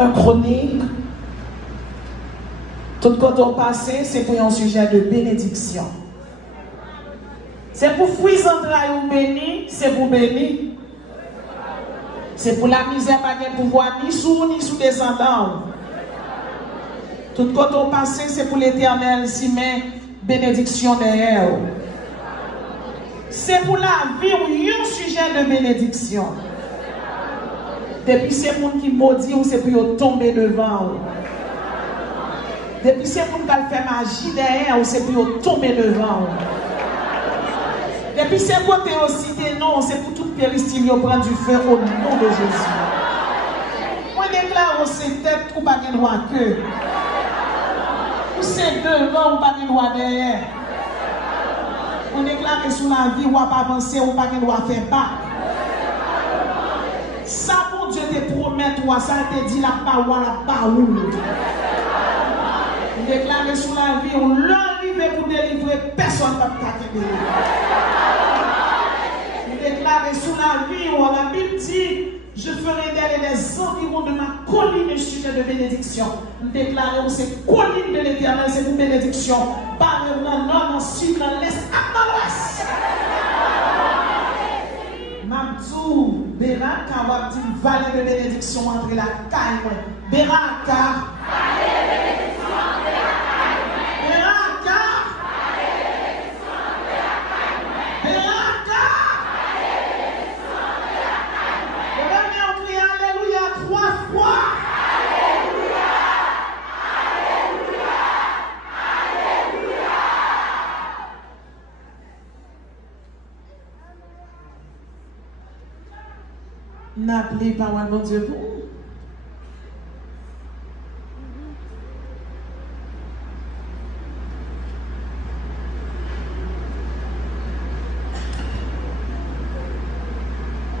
un chronique. Tout quand on passe, c'est pour un sujet de bénédiction. C'est pour fruits entrailles ou béni, c'est pour bénir. C'est pour la misère, pas de pouvoir ni sous descendant. Tout quand on passe, c'est pour l'Éternel, si met bénédiction derrière. C'est pour la vie ou un sujet de bénédiction. Depuis c'est monde qui maudit ou c'est pour tomber devant. Depuis c'est monde qui fait magie derrière ou c'est pour tomber devant. Depuis c'est côté aussi des noms, c'est pour toute péristyle prendre du feu au nom de Jésus. On déclare aussi tête ou pas de droit que. Ou c'est devant ou pas de droit derrière. On déclare que sur la vie, ou pas avancer, ou pas de droit faire pas. Ça pour Dieu te promet, toi, ça te dit la parole, la parole. On déclare que sur la vie, on l'arrive pour délivrer, personne ne va te délivrer. Déclaré sous la vie, où la Bible dit, je ferai d'elle des environs de ma colline sujet de bénédiction. Déclaré où c'est colline de l'Éternel, c'est une bénédiction. Par le nord, en sud, dans l'est, à l'ouest. Mabdou, Beraka, va dire vallée de bénédiction entre la caille. Beraka. N'appelez pas mon Dieu pour vous.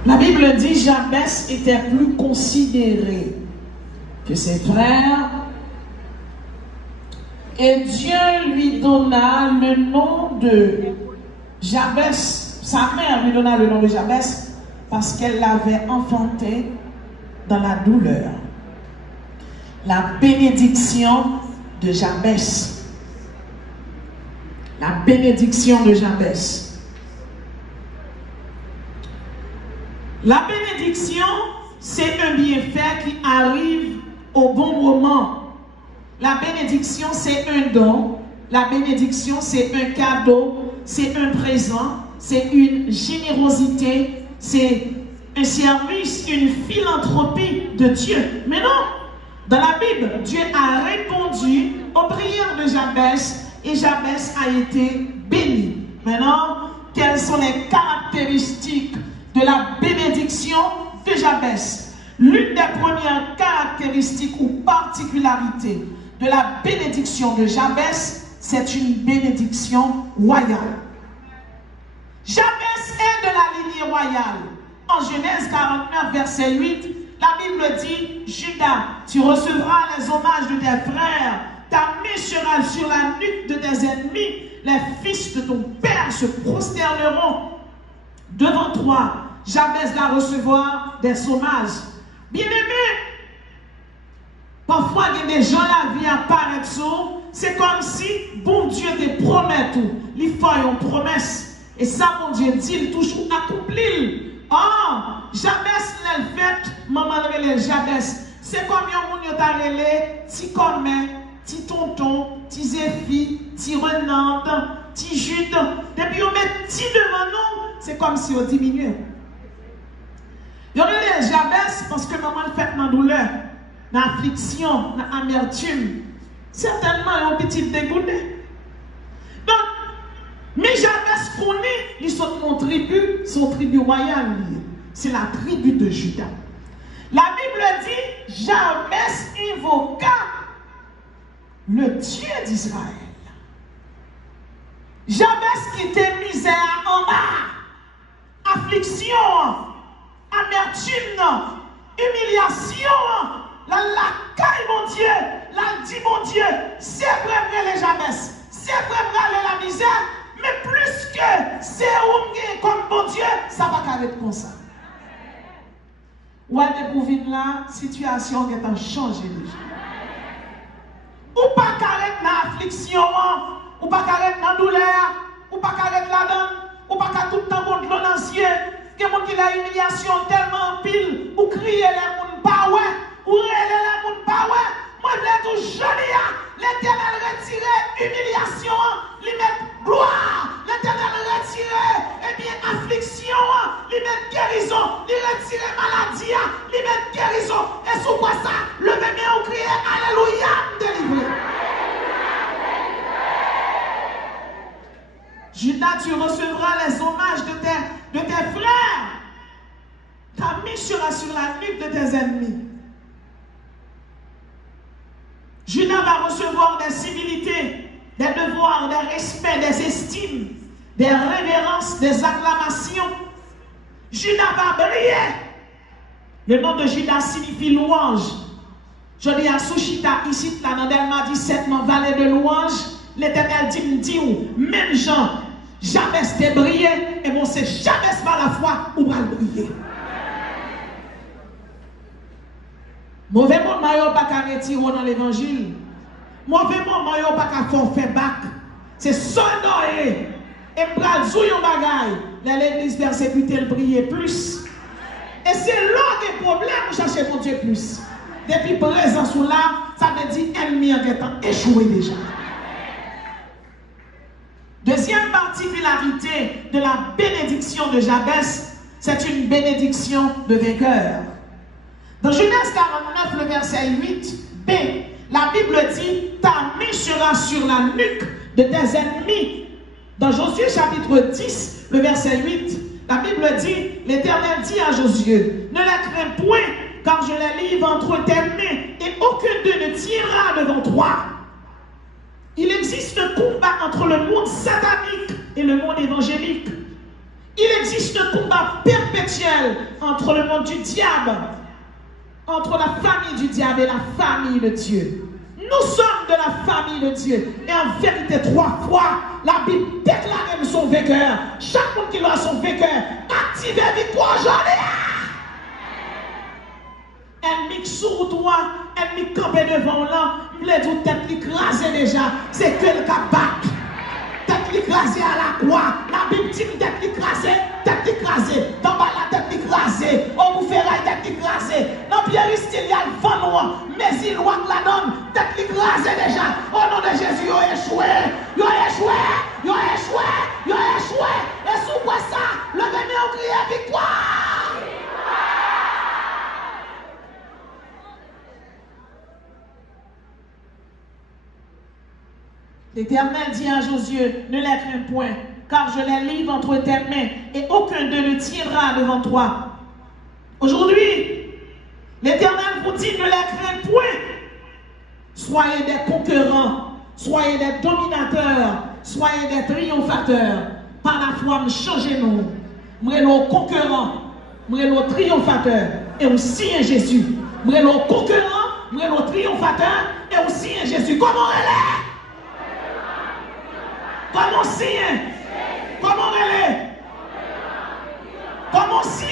La Bible dit Jabès était plus considéré que ses frères et Dieu lui donna le nom de Jabès. Sa mère lui donna le nom de Jabès parce qu'elle l'avait enfanté dans la douleur. La bénédiction de Jabès. La bénédiction de Jabès. La bénédiction, c'est un bienfait qui arrive au bon moment. La bénédiction, c'est un don. La bénédiction, c'est un cadeau. C'est un présent. C'est une générosité. C'est un service, une philanthropie de Dieu. Mais non, dans la Bible, Dieu a répondu aux prières de Jabès et Jabès a été béni. Maintenant, quelles sont les caractéristiques de la bénédiction de Jabès? L'une des premières caractéristiques ou particularités de la bénédiction de Jabès, c'est une bénédiction royale. Jabès est de la lignée royale. En Genèse 49, verset 8, la Bible dit, Judas, tu recevras les hommages de tes frères, ta main sera sur la nuque de tes ennemis, les fils de ton père se prosterneront devant toi. Jabès va recevoir des hommages. Bien-aimé, parfois il y a des gens la vie apparaître, c'est comme si bon Dieu te promet tout. Il faut une promesse. Et ça, bon Dieu dit, il toujours accompli. Oh, Jabès l'a fait, maman relève Jabès. C'est comme un monde t'a relé, ti commun, ti tonton, ti zéphie, ti renante, ti jude. Depuis on met ti devant nous, c'est comme si on diminue. Il y a les Jabès parce que maman le fait dans la douleur, dans l'affliction, dans l'amertume. Certainement, il y a un petit dégoûté. Donc, mais Jabès connaît, il sont mon tribu, son tribu royale. C'est la tribu de Juda. La Bible dit, Jabès invoqua le Dieu d'Israël. Jabès qui était misère en bas, affliction, amertume, humiliation, la caille mon Dieu, la dit mon Dieu, c'est vrai les Jabès, c'est vrai la misère, mais plus que c'est comme bon Dieu, ça va pas être comme ça. Ou à découvrir la situation qui a changé déjà. Ou pas carré dans l'affliction, ou pas carré dans la douleur, ou pas carré la donne, ou pas carré tout le temps contre l'onancier, que mon qui la humiliation tellement en pile, ou crier les gens pas ouais, ou rêver les gens pas ouais. Moi je l'ai tout joli, l'Éternel retiré humiliation, lui met gloire, l'Éternel retiré, et bien affliction, lui met guérison, lui retiré maladie, lui met guérison. Et sous quoi ça, le même on crie alléluia, délivré. Judas, tu recevras les hommages de tes frères. Ta main sera sur la nuque de tes ennemis. Judas va recevoir des civilités, des devoirs, des respects, des estimes, des révérences, des acclamations. Judas va briller. Le nom de Judas signifie louange. Je dis à Souchita, ici, là, dans Delma 17, dans vallée de louange, l'Éternel dit, même Jean, jamais c'était brillé, et bon, c'est jamais par la foi où va le briller. Mauvais moment, il n'y a pas qu'à retirer dans l'évangile. Mauvais moment, il n'y a pas qu'à faire bac. C'est soldat et bras zouillon bagaille. L'église persécutée, elle brille plus. Et c'est là des problèmes pour chercher mon Dieu plus. Depuis présent sous là, ça veut dire ennemi en étant échoué déjà. Deuxième particularité de la bénédiction de Jabès, c'est une bénédiction de vainqueur. Dans Genèse 49, le verset 8b, la Bible dit « Ta main sera sur la nuque de tes ennemis ». Dans Josué chapitre 10, le verset 8, la Bible dit « L'Éternel dit à Josué, ne les crains point, car je les livre entre tes mains, et aucun d'eux ne tirera devant toi. » Il existe un combat entre le monde satanique et le monde évangélique. Il existe un combat perpétuel entre le monde du diable, entre la famille du diable et la famille de Dieu. Nous sommes de la famille de Dieu. Et en vérité, 3 fois, la Bible déclare nous sommes vainqueurs. Chaque monde qui a son vainqueur, activez victoire aujourd'hui. Ennemi sur toi, ennemi campé devant là, les deux têtes écrasées déjà, c'est que le cas bat. Tête écrasée à la croix, la Bible dit tête écrasée, dans la tête écrasée, on vous fera tête écrasée, dans Pierre Istil, il y a le vent noir, mais il loin la donne, tête écrasée déjà, au nom de Jésus, ils ont échoué, et sous quoi ça, le venez au crier victoire. L'Éternel dit à Josué, ne les crains point, car je les livre entre tes mains, et aucun d'eux ne tirera devant toi. Aujourd'hui, l'Éternel vous dit, ne les crains point. Soyez des conquérants, soyez des dominateurs, soyez des triomphateurs. Par la foi, changez-nous. Nous sommes conquérants, nous sommes triomphateurs, et aussi un Jésus. Nous sommes conquérants, nous sommes triomphateurs, et aussi un Jésus. Comment elle est? Comment signe? Comment elle est? Comment signe?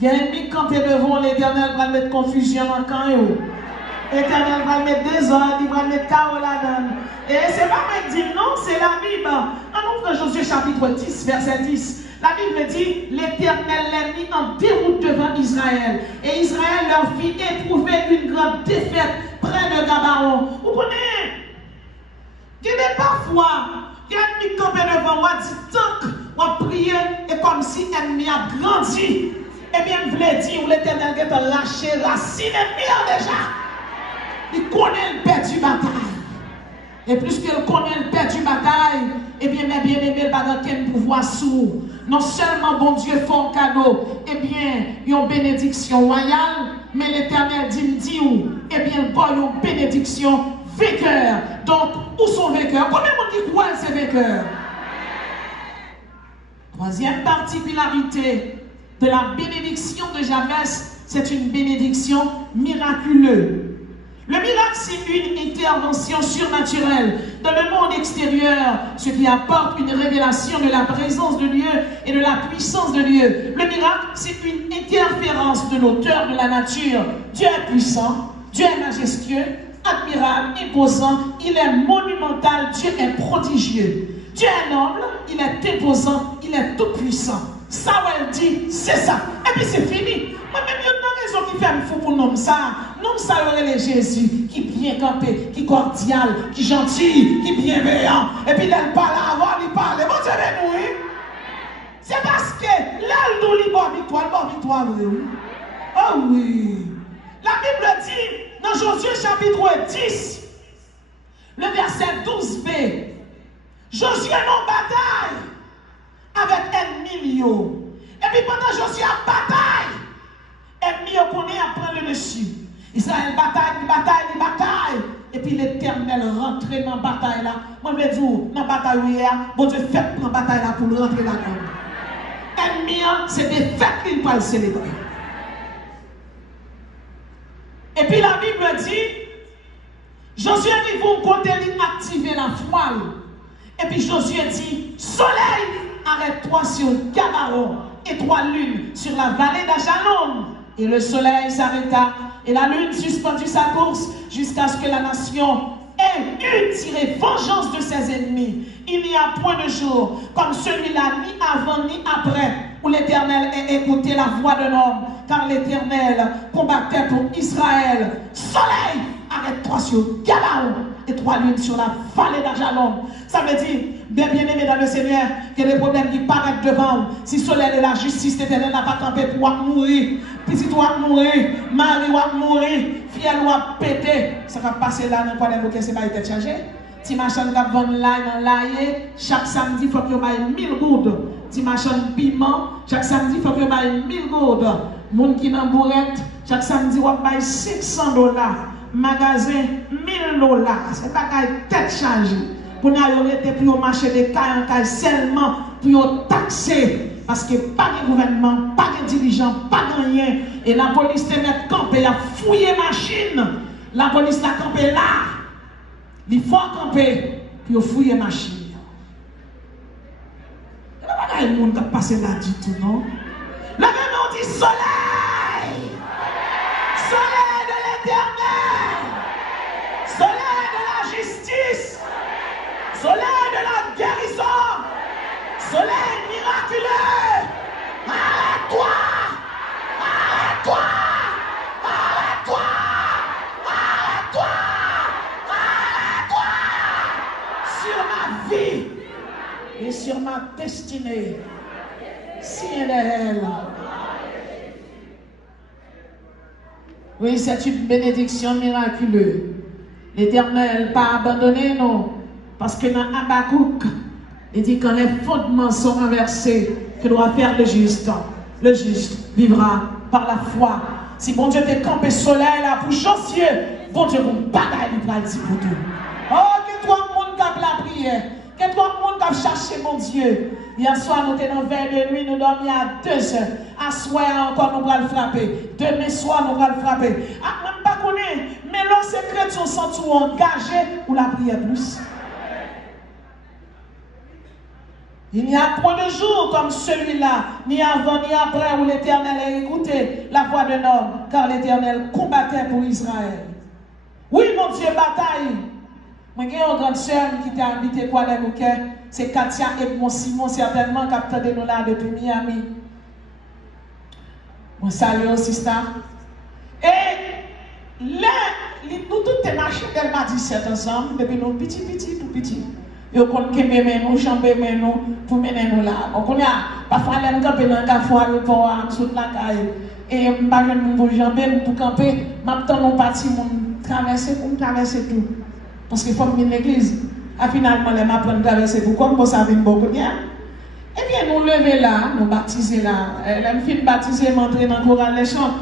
Il y a un ennemi quand tu es devant l'Éternel va mettre confusion en camp. L'Éternel va mettre désordre, il va mettre chaos là-dedans. Et c'est pas moi qui dis non, c'est la Bible. En ouvrant Josué chapitre 10, verset 10. La Bible dit, l'Éternel les mit en déroute devant Israël. Et Israël leur fit éprouver une grande défaite près de Gabaon. Vous connaissez? Il y a parfois, il y a un ennemi campé devant moi, dit tant qu'on prie, et comme si l'ennemi a grandi. Eh bien, je voulais dire, l'Éternel a lâché racine ennemi déjà. Il connaît le père du bataille. Et plus qu'il connaît le père du bataille, eh bien, mes bien-aimés, il va aucun pouvoir sous. Non seulement bon Dieu fait un cadeau, eh bien, une bénédiction royale, mais l'Éternel dit où? Eh bien, bon, une bénédiction vainqueur. Donc, où sont vainqueurs? Combien de monde dit quoi c'est vainqueur? Troisième particularité de la bénédiction de Jabès, c'est une bénédiction miraculeuse. Le miracle, c'est une intervention surnaturelle dans le monde extérieur, ce qui apporte une révélation de la présence de Dieu et de la puissance de Dieu. Le miracle, c'est une interférence de l'auteur de la nature. Dieu est puissant, Dieu est majestueux, admirable, imposant, il est monumental, Dieu est prodigieux. Dieu est noble, il est imposant, il est tout puissant. Ça, elle dit, c'est ça. Et puis c'est fini. Moi-même, il y a une raison qui fait un fou pour nom ça. Nom ça, il est Jésus, qui bien campé, qui cordial, qui gentil, qui bienveillant. Et puis, il parle avant, il parle. Bon Dieu, nous, oui. C'est parce que là, nous, il bon victoire, oui. Oh oui. La Bible dit, dans Josué chapitre 10, le verset 12b, Josué non bataille avec ennemi. Et puis pendant Josué a bataille, ennemi connaît à prendre le dessus. Israël bataille. Et puis l'Éternel rentre dans la bataille là. Moi je veux dire, dans la bataille hier, bon Dieu fait prendre la bataille là pour rentrer là-dedans. Ennemi, c'est des fêtes qu'il peut célébrer. Et puis la Bible dit, Josué dit, vous comptez activer la voile. Et puis Josué dit, soleil, arrête-toi sur Gabaron et 3 lunes sur la vallée d'Ajalon. Et le soleil s'arrêta et la lune suspendit sa course jusqu'à ce que la nation ait eu tiré vengeance de ses ennemis. Il n'y a point de jour comme celui-là, ni avant ni après, où l'Éternel ait écouté la voix d'un homme, car l'Éternel combattait pour Israël. Soleil, arrête-toi sur Gabaon et 3 lunes sur la vallée d'Ajalon. Ça veut dire, bien-aimé dans le Seigneur, que les problèmes qui paraissent devant, si soleil de la justice, l'Éternel n'a pas campé pour mourir, petit toi mourir, mari va mourir, fille va péter, ça va passer là, dans le bouquet, c'est pas été chargé. Si machin va vendre là, dans l'aïe, chaque samedi, il faut que vous ayez 1000 gouttes. Si machin piment, chaque samedi, il faut que vous ayez 1000 gouttes. Moun qui dans bourrette, chaque samedi, vous avez $500. Magasin, $1000. C'est pas qu'à tête chargée. Pour nous arrêter pour au marché des cas en cas seulement pour taxer. Parce que pas de gouvernement, pas de dirigeant, pas de rien. Et la police te met camper, a fouillé machine. La police l'a campé là. Il faut camper pour fouiller machine. Il n'y a pas de monde qui a passé là du tout, non? Le même on dit soleil! Soleil de l'Éternel! Soleil de la justice! Soleil de la guérison! Soleil miraculeux! Arrête-toi! Arrête-toi! Arrête-toi! Arrête-toi! Arrête-toi! Sur ma vie et sur ma destinée. Si elle est elle. Oui, c'est une bénédiction miraculeuse. L'Éternel n'a pas abandonné, non. Parce que dans Habakkuk, il dit quand les fondements sont renversés, que doit faire le juste vivra par la foi. Si bon Dieu te campe soleil là pour Josué, bon Dieu vous bagaille il va dire pour tout. Oh, que toi le monde qui la prière, que toi le monde qui cherché mon Dieu. Hier soir nous étions dans veille de nuit, nous dormions à 2 heures. À soir encore nous allons le frapper. Demain soir nous allons le frapper. Ah, même pas connaître, mais lorsque les chrétiens sont tout engagés pour la prière plus. Il n'y a point de jour comme celui-là, ni avant ni après, où l'Éternel a écouté la voix d'un homme, car l'Éternel combattait pour Israël. Oui, mon Dieu, bataille. Moi, j'ai une grande sœur qui t'a invité pour aller au Bouquet. C'est Katia et mon Simon, certainement, qui a de nous là depuis Miami. Moi, salut aussi, ça. Et là, nous tous marchés, elle m'a dit c'est ensemble, depuis nous petit, tout petit. Yo kon keme nous chamber nous pour mener nous là. On connaît parfois les camper dans café pour sous la caille et pas même pour jamber pour camper, m'attend mon parti mon traverser tout. Parce qu'il faut venir l'église. À finalement les m'apprendre traverser pourquoi pour ça vient beaucoup bien. Eh bien nous lever là, nous baptiser là. Les filles baptiser m'entrer dans le chorale les chants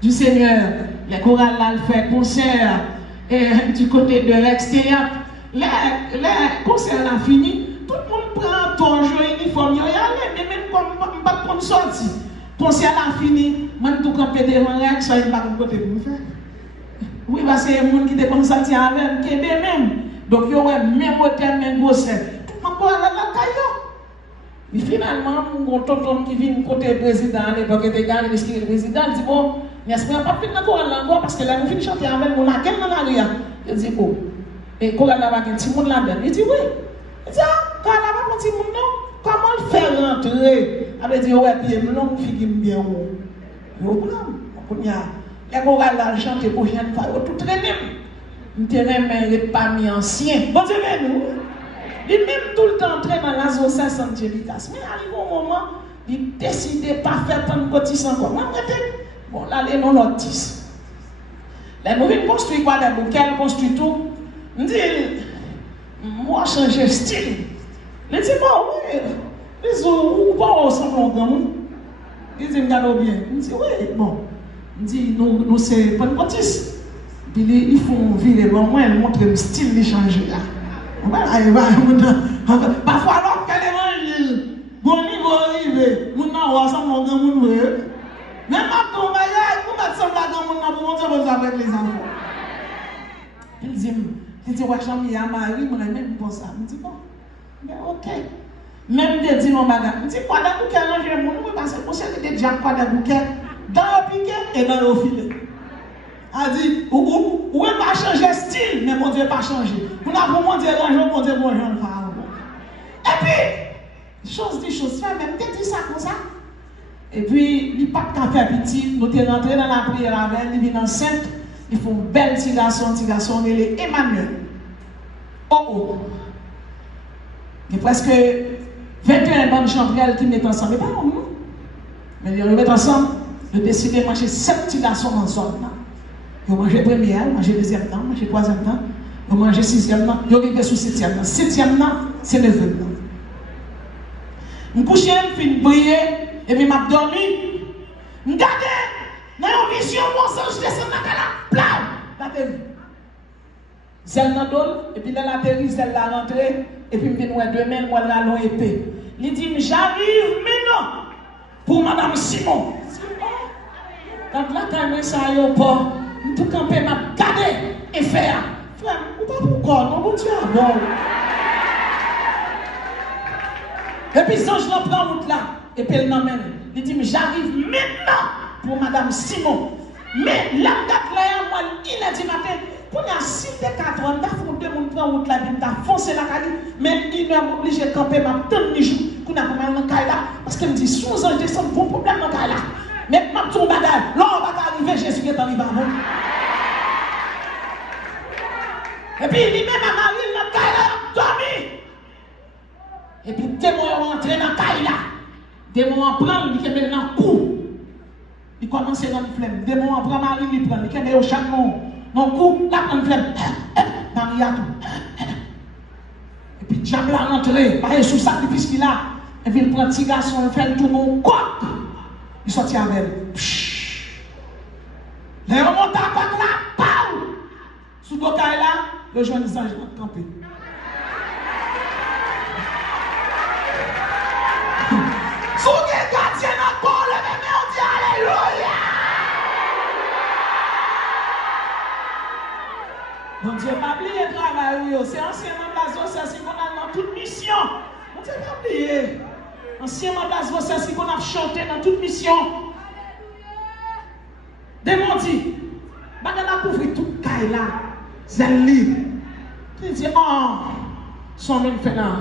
du Seigneur. Les chorales là le fait concert et du côté de l'extérieur. Les concerts là fini, tout le monde prend ton jeu uniforme, il y a mais même comme pas pour sortir. Concert là fini, même tout camper devant rien, ça il pas côté pour faire. Oui, parce que les gens qui te comme sortir avec qui même Donc, il y a même hôtel, même grossesse. Tout le monde a la caillou. Mais finalement, mon tonton qui vient côté président, à l'époque, était gagné le président, il dit bon, mais est-ce qu'on n'a pas fait de chorale encore parce que là, nous finissons chanter avec mon laquelle dans la rue. Il dit bon, et chorale là, il y a un petit monde là-dedans. Il dit oui. Il dit ah, quand là, pas un petit monde non, comment le faire rentrer? Il dit ouais, puis il me fait bien haut. Il y a les chorales là, chanter prochaine fois, tout traîner. Je ne t'ai pas mis ancien. Bon Dieu, nous. Il même tout le temps entrer dans l'association de Jéritas. Mais arrive au moment, il décide de ne pas faire tant de cotis encore. Bon, là, les non notices. Les nouvelles construisent quoi, les bouquets, construisent tout. Je dis, moi, changer de style. Je dis, bon, oui, les autres, ou pas ensemble au grand. Il dit, regarde bien. Je dis, oui, bon. Je dis, nous, c'est pas de cotis. Puis, il faut virer au moins, montrer le style de changer là. Parfois, alors qu'elle est mangée, bon niveau arrivé, nous n'avons pas ensemble au grand monde. Même après, on va y aller, nous mettons ensemble au grand monde pour monter avec les enfants. Il dit, ouais, j'aime bien Marie, moi, même pour ça. Je dis, bon, mais ok. Même des dit, mon bagage. Je dis, quoi d'un bouquet, non, je vais me parce que c'est que des diables, quoi d'un bouquet, dans le piquet et dans le filet. A dit, ou ne pas changer style, mais mon Dieu pas changé. Vous n'avez pas mon Dieu l'argent, mon Dieu bon Jean le pharaon. Et puis, chose dit, chose fait, même dit ça comme ça. Et puis, il n'y a pas de café petit, nous sommes rentrés dans la prière avec, il vient enceinte, il faut une belle petit garçon, il est Emmanuel. Oh. Il y a presque 21 bonnes champions qui mettent ensemble, mais pas non, mais ils mettent ensemble, ils décident de manger 7 petits garçons en zone. Ils ont mangé première, mangé deuxième temps, mangé troisième temps, ils ont mangé sixième temps, ils ont arrivé sous septième temps. Septième temps, c'est neuvième temps. Je me couche, je me briller, et puis je m'ai dormi. Je regarde, dans une vision, mon ange descend dans la plam, la télé. Zelle n'a d'ol, et puis là, la télé, zelle l'a rentré, et puis je me dis, demain, moi, la long épée. Il dit, j'arrive maintenant pour Madame Simon. Quand la caméra ça y est pas. Tout camper m'a gardé et faire. Frère, ou pas pourquoi, non, bon Dieu, bon. Et puis, Zange l'en prend route là, et puis elle m'emmène. Il dit, mais j'arrive maintenant pour Madame Simon. Mais la date là, moi, il a dit matin, pour y a 6 de 4 ans, il faut que deux personnes prennent route là, il a foncé la caille, mais il m'a obligé de camper, m'a tenu jour, qu'on a commandé dans la caille là, parce qu'il me dit, sous Zange descend, bon problème dans la caille là. Mais ma ton bagage, là on va arriver, Jésus qui est arrivé avant. Et puis lui-même à Marie, dans la caille là, dormi. Et puis dès qu'on est rentré dans la caille là, dès qu'on prend, il est dans le cou. Il commence dans le flemme. Dès qu'on prend Marie, il prend, il est au chameau. Dans le cou, là, il flemme. Marie a tout. Et puis diable a rentré, il est sous sacrifice qu'il a. Et puis il prend un petit garçon, il fait le tour mon quoi. Il sortit avec elle. Les remontent à quoi là, pau! Sous le caille là, le jeune ange va camper. Sous les gardiens encore, le même on dit alléluia! Mon Dieu, pas oublier le travail, c'est anciennement de la zone, qu'on a dans toute mission. Mon Dieu, pas oublier. Anciennement de la zone, c'est qu'on a chanté dans toute mission. Démenti. Bagala couvrir toute caille là. Zèle libre. Il dit, oh, son même fait là.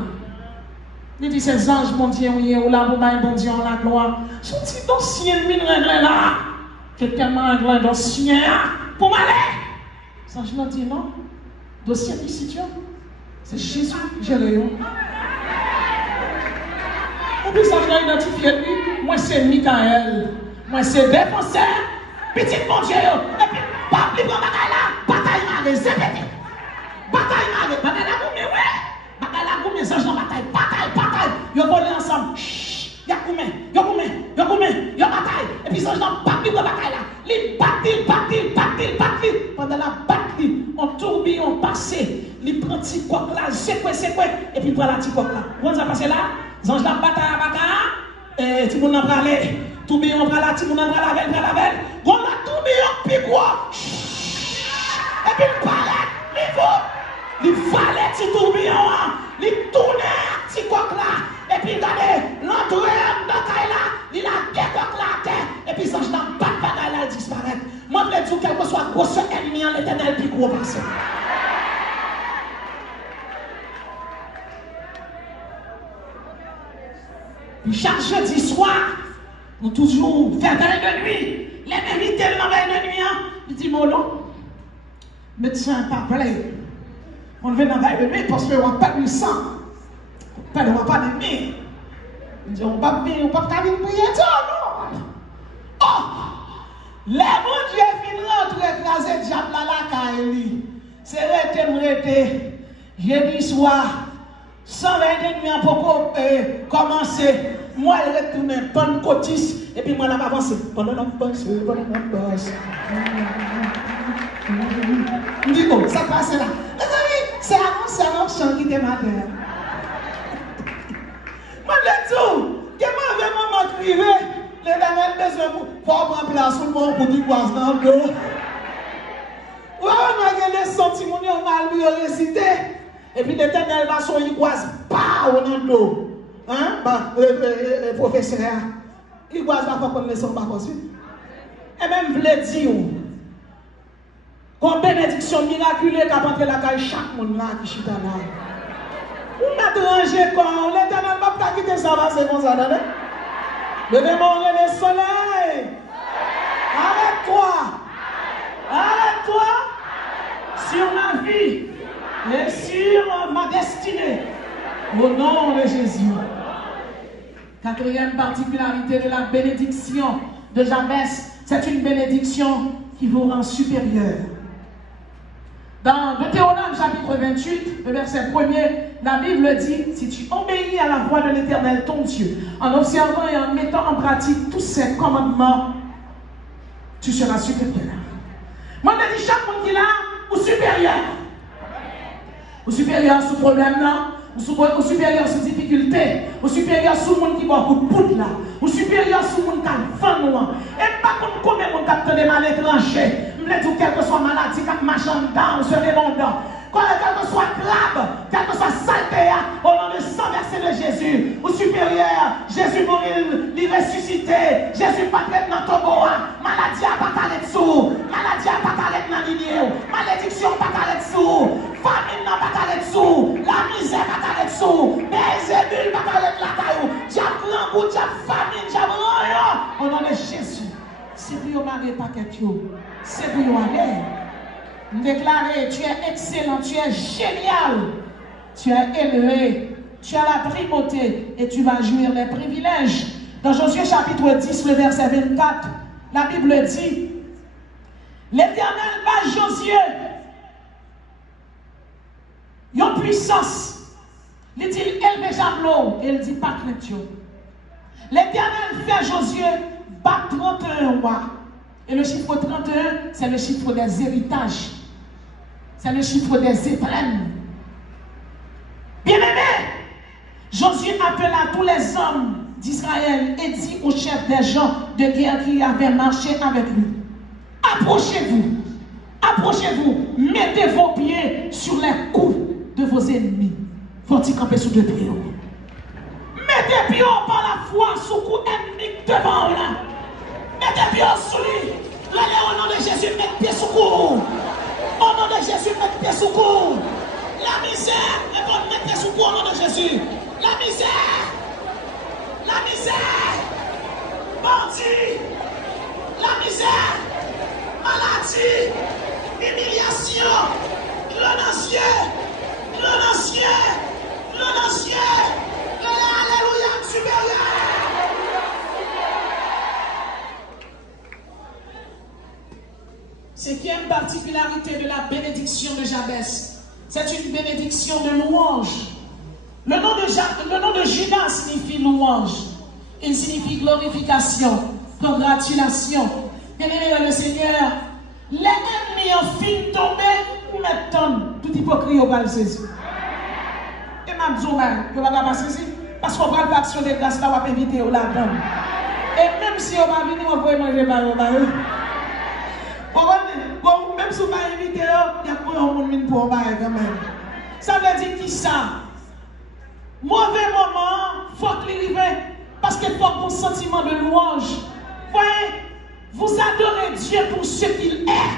Il dit, ces anges, mon Dieu, ou là, vous m'avez bon Dieu, la gloire. Son petit dossier, mine règle là. Quelqu'un m'a réglé dossier pour m'aller. Ça, je me dis, non. Dossier qui situe. C'est Jésus, Jéréon. Et puis, ça, je l'ai identifié, lui. Moi, c'est Michael. Moi, c'est défoncé. Petit mon Dieu. Et puis, pas plus grand bagaille là. Bataille marée, c'est petit. Bataille marée. Bagaille la goumé, ouais. Bagaille la goumé, ça, je l'ai bataille. Bataille. Ils volent ensemble. Chut. Y'a goumé. Y'a bataille. Et puis, ça, je l'ai pas plus grand bagaille là. Les battent. Pendant la bataille, on tourbillon passé. Les prend petit coq là, c'est quoi. Et puis, prend la petit coq là. Vous ça passe là? Zange la bataille à baka. Et tout le monde en parle. Tourbillon prend la, tout le monde en parle avec. On a tourbillon, puis quoi? Et puis, il parle, il faut. Il valait petit tourbillon, il tournait un petit coq là, et puis regardez, l'entrée dans la là, il a des coq là à terre, et puis ça, je n'ai pas de bagaille là, il disparaît. Moi, je veux dire, quel que soit grosse ennemi, l'éternel, puis gros passé. Chaque jeudi soir, nous toujours faire veille de nuit. Les invités dans veille de nuit, il dit, mon non, médecin pas prêt. On vient dans veille de nuit parce qu'on n'a pas de sang. On n'a pas de nuit. Il dit, on va venir prier, non. Oh! Les bons Dieu finissent rentrent écraser le diable là, la c'est arrêté, jeudi soir. 120 nuits pour commencer. Moi, je retourne Pentecôtiste et puis moi, je vais avancer. Pendant la passe. Je dis, oh, ça passe là. Les amis, c'est un chant qui te matin. Moi, je dis, comment vraiment m'écrire? Les derniers besoin pour prendre place pour dire quoi dans le dos. Ouais, on a des sentiments, on a mal récité. Et puis l'éternel va son iguase, pas au nom d'eau. Hein? Professeur, iguase va pas connaître son bac aussi. Et même, je l'ai dit, comme bénédiction miraculeuse qui a rentré la caille chaque monde là qui chita là. Ou mettre rangé quand l'éternel va pas quitter ça, va c'est comme ça, d'accord? Le démon est le soleil. Arrête-toi. Arrête-toi sur ma vie. Et sur ma destinée, au nom de Jésus. Quatrième particularité de la bénédiction de Jabès, c'est une bénédiction qui vous rend supérieur. Dans Deutéronome chapitre 28, le verset 1er, la Bible dit, si tu obéis à la voix de l'Éternel, ton Dieu, en observant et en mettant en pratique tous ses commandements, tu seras supérieur. Moi, je dis chaque monde qui est là, ou supérieur. Au supérieur sous problème là, au supérieur sous difficulté, au supérieur sous monde qui va coup de poudre là, au supérieur sous monde qui a vent noir. Et pas comme combien de monde qui a des mal étrangers, je me dis quelle que soit maladie, qui marche en dedans, se répondant. Quel que soit crabe, quel que soit saleté, au nom de 100 versets de Jésus, au supérieur, Jésus mourit, il ressuscité, Jésus pas traité dans ton bois, maladie à pas t'arrêter dessous, maladie à pas t'arrêter dans l'idée, malédiction pas t'arrêter dessous, famine n'a pas t'arrêter dessous, la misère pas t'arrêter dessous, Bézébul pas t'arrêter la caillou, diable grand goût, diable famine, diable rien, au nom de Jésus, c'est pour vous paquet, c'est pour vous aller. Déclarer, tu es excellent, tu es génial, tu es élevé, tu as la primauté et tu vas jouir les privilèges. Dans Josué chapitre 10, le verset 24, la Bible dit, l'Éternel va Josué, yon puissance, il dit, élevé javelot, et il dit, pas crainte. L'Éternel fait Josué, bat 31 rois. Et le chiffre 31, c'est le chiffre des héritages. C'est le chiffre des étrennes. Bien-aimé, Josué appela tous les hommes d'Israël et dit aux chefs des gens de guerre qui avaient marché avec lui, approchez-vous, approchez-vous, mettez vos pieds sur les coups de vos ennemis. Faut-il camper sous deux pieds? Mettez pieds par la foi sous le coup ennemi devant là. Mettez pieds sous lui. Allez au nom de Jésus, mettez pieds sous coup. Au nom de Jésus, mettez pieds sous coup. La misère, et bon, mettez pieds sous coup au nom de Jésus. La misère, bandit, la misère, maladie, humiliation, renancier, alléluia, supérieur. Cinquième particularité de la bénédiction de Jabès, c'est une bénédiction de louange. Le nom de Judas signifie louange. Il signifie glorification, congratulation. Bien-aimé dans le Seigneur, les ennemis en fin tombés, ou maintenant, tout hypocrite va le saisir. Et ma bzouman, je ne vais pas saisir, parce qu'on va faire action de grâce, là, on va inviter au là-dedans. Et même si on va venir, on va manger par eux. Même si on va inviter, il y a quoi un monde pour en bailler quand même. Ça veut dire qui ça? Mauvais moment, faut qu'il arrive. Parce qu'il faut un sentiment de louange. Voyez, vous adorez Dieu pour ce qu'il est.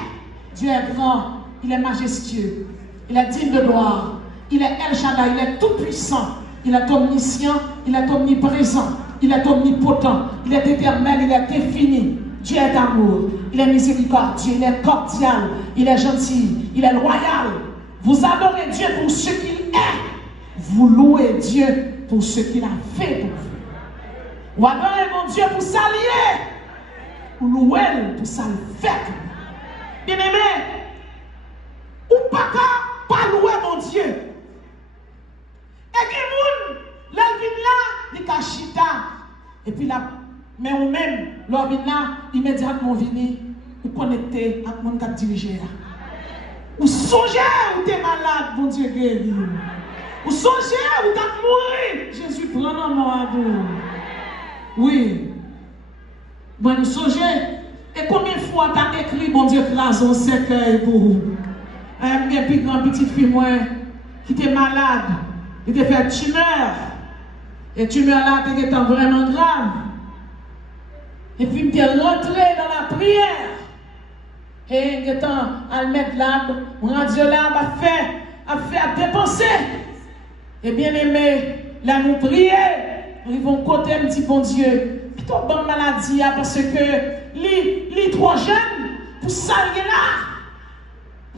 Dieu est grand, il est majestueux, il est digne de gloire, il est El Shaddai, il est tout puissant, il est omniscient, il est omniprésent, il est omnipotent, il est éternel, il est infini. Dieu est amour, il est miséricordieux, il est cordial, il est gentil, il est loyal. Vous adorez Dieu pour ce qu'il est. Vous louez Dieu pour ce qu'il a fait pour vous. Vous adorez mon Dieu pour s'allier. Vous louez pour ça le fait. Bien aimé, ou pas louer mon Dieu. Et qui moun, l'alvin là, il cachita. Et puis là, mais ou même, l'alvin là, immédiatement vini, ou connecté avec mon cap dirigé. Ou songez ou t'es malade, mon Dieu guéri. Ou songez ou t'as mouru. Jésus prend un mort à vous. Oui. Bon, nous songez. Et combien de fois t'as écrit, mon Dieu, classe au cercueil pour vous? Bien plus grand petite fille, moi, qui était malade, qui était fait tumeur. Et tumeur là, était vraiment grave. Et puis, il était rentré dans la prière. Et il était à le mettre là, mon Dieu là, a fait dépenser. Et bien aimé, là, nous prions. Nous vont côté un petit bon Dieu. Puis, ton bonne maladie, parce que les trop jeunes, pour ça, il est là.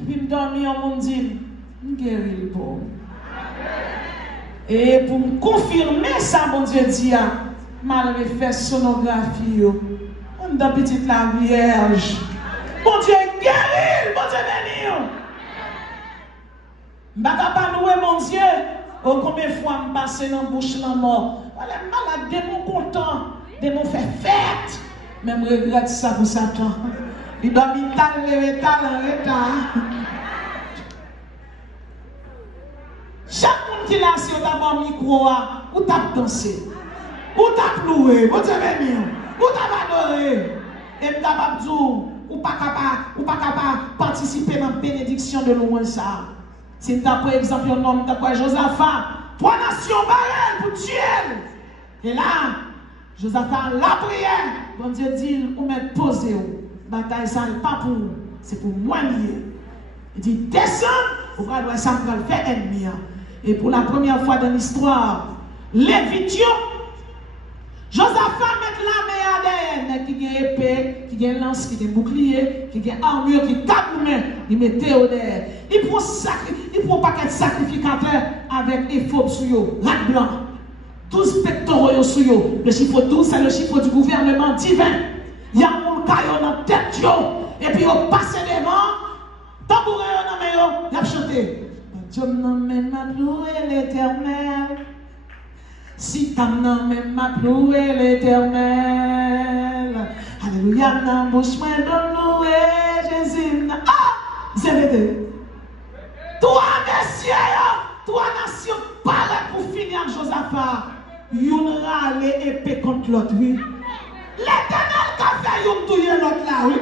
Puis, il dormit en monde dit, il guérit le pauvre. Et pour me confirmer ça, mon Dieu dit, malgré fait sonographie, on a petite la Vierge. Mon Dieu guérit, mon Dieu béni. Je ne vais pas louer mon Dieu. Oh, combien de fois je passe dans la bouche la mort. Voilà, malade, des mots contents, des mots fait fête. Mais je regrette ça pour Satan. Il doit me taler, chaque monde qui est là, si on a un micro, ou tape danser, ou tape louer, vous avez mis, ou tape adorer, et vous capable de dire, ou pas capable participer dans la bénédiction de louange ça. Si tu as par exemple un homme, tu as Josaphat, 3 nations barrées pour tuer. Et là, Josaphat, la prière, bon Dieu dit, ou mettre posé, bataille ça n'est pas pour vous, c'est pour moi lié. Il dit, descends, vous allez ça pour le faire ennemi. Et pour la première fois dans l'histoire, Lévition, Josaphat met l'armée ADN qui a épée, qui a lance, qui a bouclier, qui a armure, qui a 4 mains, il mettait au derrière. Il prend un paquet de sacrificateurs avec des faux sur eux, rat blanc, 12 pectoraux sur eux. Le chiffre 12, c'est le chiffre du gouvernement divin. Il y a un caillou dans la tête, et puis il passe devant, tambourin dans la main, il a chanté. Dieu n'a même pas loué l'Éternel. Si t'as même pas loué l'Éternel. Alléluia, n'a bouche moi de louer Jésus. Ah, c'est vrai. Toi, messieurs, toi, nation, parle pour finir Josaphat. Y'on râle épée contre l'autre, oui. L'Éternel qu'a fait y'on touiller l'autre là, oui.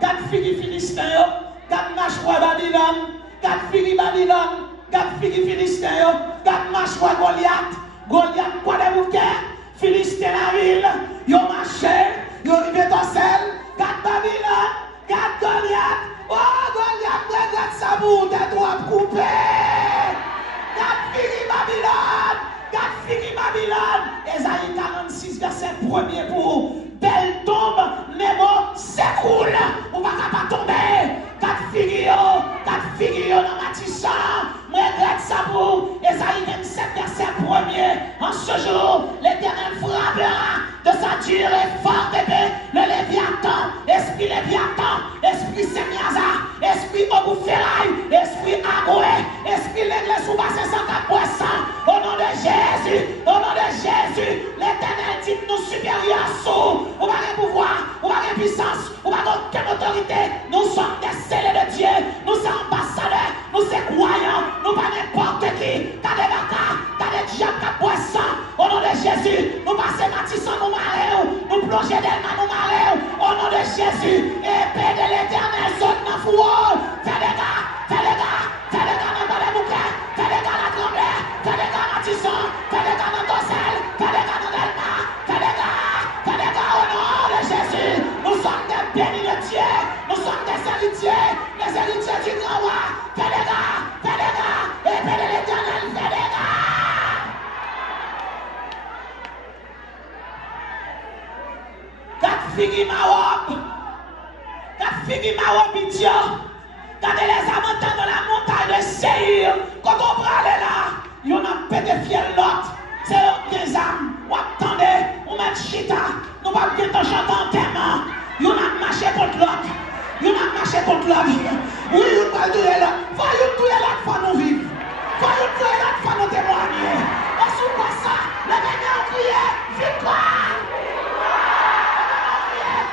4 filles Philistins, 4 mâchoires Babylone, 4 filles Babylone, 4 filles Philistins, 4 mâchoires Goliath, Goliath quoi des bouquets, Philistins la ville, ils ont marché, ils ont arrivé dans celle, 4 Babylone, 4 Goliath, oh Goliath, regarde sa boue, des doigts coupés, 4 filles Babylone, 4 filles Babylone, Ésaïe 46, verset 1er pour belle tombe, Nemo s'écroule, on va pas tomber. 4 filles dans Matissan, moi regrette ça pour Ésaïe 27, verset 1er. En ce jour, l'Éternel frappera de sa dure et forte épée le Léviathan, esprit Léviathan, esprit Semiaza, esprit Ogouferaï, esprit Agoué, esprit l'église sous basse 104 poissons. Au nom de Jésus, l'Éternel dit nous supérieurs sous. On va rien pouvoir, on va rien puissance, on va aucune autorité. Nous sommes des scellés de Dieu, nous sommes ambassadeurs, nous sommes croyants, nous pas n'importe qui. T'as des bâtards, t'as des diables, t'as poissons. Au nom de Jésus, nous passons Matisson, nous marrer, nous plongeons d'Elma, nous marrer. Au nom de Jésus, épée de l'Éternel, saute dans la foi. fini ma robe. Qu'a fini ma robe, idiot. Regardez les amateurs dans la montagne de Seir. Quand on prend là, il y en a pété fiel l'autre. C'est les âmes. Ou attendez, on met chita. Nous pas bien t'en chanter en terme. Il y en a marché contre l'autre. Il y en a marché contre l'autre. Oui, il va tuer l'autre. Faut tout l'autre fois nous vivre. Faut tout l'autre fois nous témoigner. Et sous quoi ça, le gagnant crié, victoire.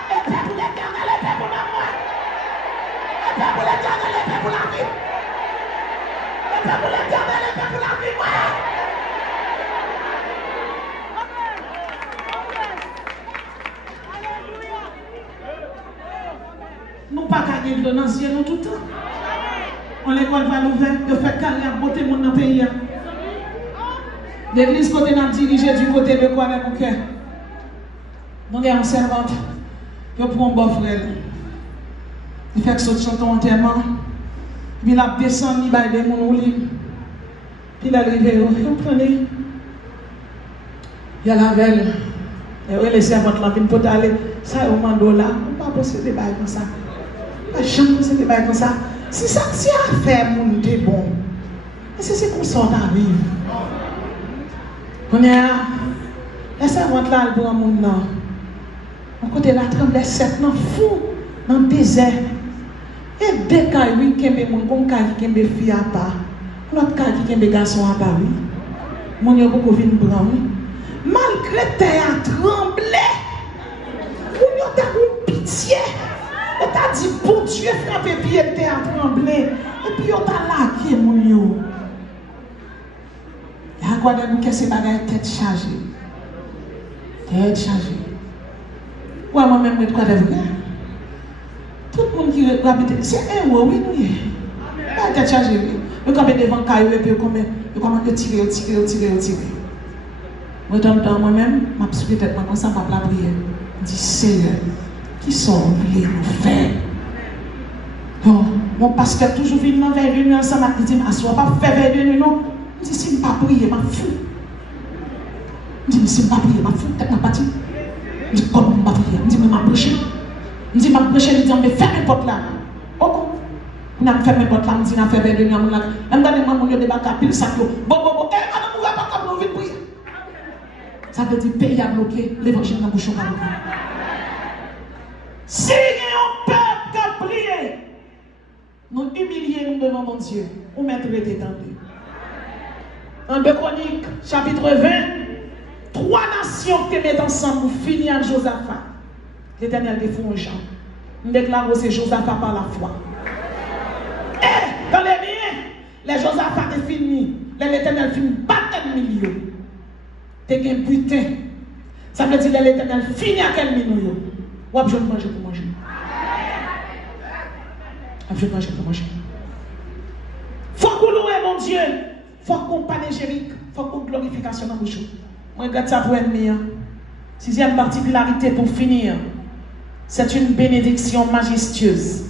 Et paix pour l'éternel, et paix pour la mort. Et paix pour l'éternel, et paix pour la vie. Et paix pour l'éternel, et paix pour la vie. Nous pas gagner de l'ancien nous tout le temps. On l'école va l'ouvrir, de faire carrière, beauté mon dans le pays. L'église côté n'a dirigé du côté de quoi avec mon cœur. Nous avons une servante. Yo pour un bon frère. Il fait que ce chante enterrement. Puis il a descendu, il a des mon lit. Puis il a arrivé, vous comprenez? Il y a la veille. Et les servantes là, pour aller, ça est au mando là. On ne peut pas posséder des bails comme ça. Pas jamais posséder des bails comme ça. Si ça tient à faire, mon Dieu, bon. Et c'est comme ça qu'on arrive. On est là. Les servantes là, elles pour un monde là. On côté la tremble sept non fou dans le désert. Et des cas oui qui aiment mon comme cas qui aime fille à part. L'autre cas qui aime garçon à part oui. Mon yo beaucoup vinn blanc oui. Malgré terre tremblé. On yo t'a eu pitié. Et t'a dit bon Dieu frappé pied terre tremblé. Et puis on t'a laqué mon yo. La quoi de nous que c'est bagaille tête chargée. Tête chargée. Ouais, moi-même, je crois que tout le monde qui habite, c'est un oui, nous y est. Pas de chargé. Nous sommes devant le caillou et puis nous commençons à tirer. Moi, moi-même, je suis peut-être comme ça, je vais la prière. Je dis, Seigneur, qui sont les nous faire? Donc, mon pasteur toujours vient vers lui ensemble, il dit, je ne vais pas faire vers lui, non. Je dis, si je ne vais pas prier, je suis fou. Je dis, si je ne vais pas prier, je suis fou, peut-être pas dit. Je dis, comment je vais prier? Je dis, je vais prêcher. Je dis, je vais prêcher, je dis, mais ferme les portes là. Oh, on a fermé les portes là, on dit, on a fermé les deux, on a fermé les deux, on a fermé les deux, on a fermé les deux, bon, on va pas comme on veut prier. Ça veut dire, pays a bloqué, l'évangile n'a pas bloqué. Si on peut prier, nous humilions devant mon Dieu, on met tout étendu. En 2 Chroniques, chapitre 20, 3 nations qui mettent ensemble pour finir avec Josaphat. L'Éternel défend un gens. Nous déclarons que c'est Josaphat par la foi. Et dans les miens, les Josaphat est fini. L'Éternel finit battre le milieu. T'es un butin. Ça veut dire que l'Éternel finit à quel milieu. Ou je mange pour manger. Je mange pour manger. Faut qu'on loue mon Dieu. Faut qu'on panégyrique. Faut qu'on glorification dans le jour. Moi, regarde ça pour ennemi. 6e particularité pour finir. C'est une bénédiction majestueuse.